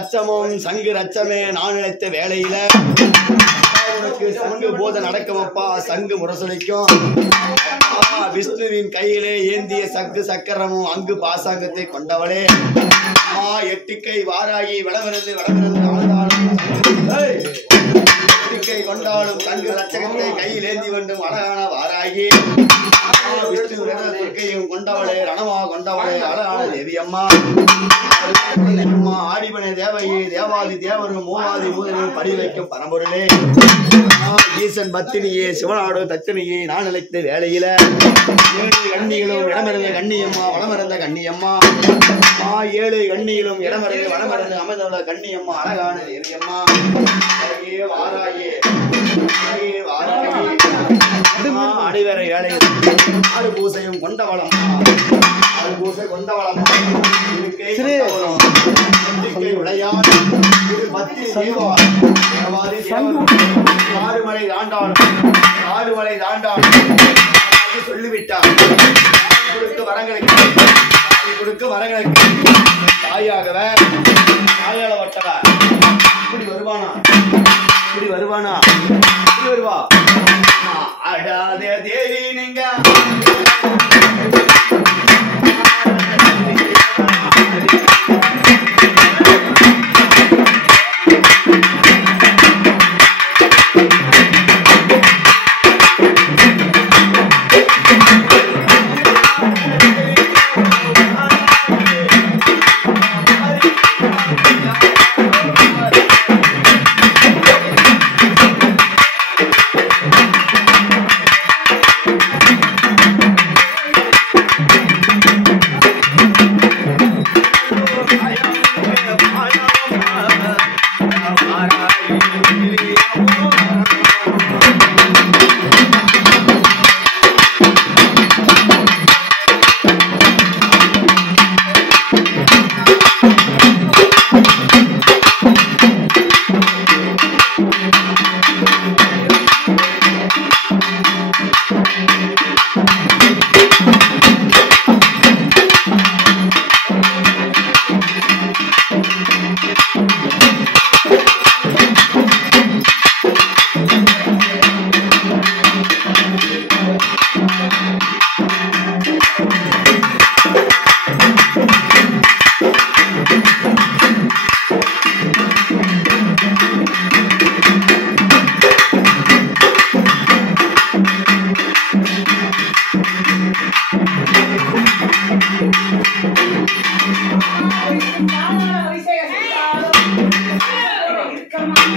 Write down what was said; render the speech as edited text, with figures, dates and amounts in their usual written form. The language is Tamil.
ரச்சமும் சங்கு ரச்சமே நான் நினைத்த வேளையில உனக்கு சங்கு போத நடக்கும் அப்பா. சங்கு முரசொலிக்கும். விஷ்ணுவின் கையிலே ஏந்திய சங்கு சக்கரமும் அங்கு பாசாங்கத்தை கொண்டவளே. எட்டுக்கை வாராகி வடமிருந்து எட்டுக்கை கொண்டாலும் சங்கு லட்சகத்தை கையில் ஏந்தி வேண்டும் அழகான வாராகி. விஷ்ணு துர்க்கையும் கொண்டவளே, ரணமா கொண்டவளே, அழகான தேவி அம்மா. அம்மா ஆடிபனை தேவையே, தேவாதி தேவரும் மூவாதி மூதனும் படி வைக்கும் பரம்பொருளே. ஈசன் பத்தினியே, சிவனாடு தத்தினியே நான் நினைத்த வேளையில ஏழு கண்ணிகளும் இடமிருந்த கண்ணியம்மா வளமிருந்த கண்ணியம்மா. ஏழு கண்ணிகளும் இடமிருந்து வளமிருந்து அமைந்துள்ள கண்ணியம்மா அழகான தேவியம்மா. வாராயே வாராயே அடிவரை ஏழை ஆறு பூசையும் கொண்டவளம்மா. ஆறு பூசை கொண்டவளம்மா. விளையாடு பத்தி ஆறுமலை தாண்டான் ஆறுமலை தாண்டான் சொல்லிவிட்டார். கொடுக்க வரங்களுக்கு தாயாகவ தாயாளவட்டவ இப்படி வருவானா இப்படி வருவானா இப்படி வருவா. அடாதே தேவி நீங்க Come on.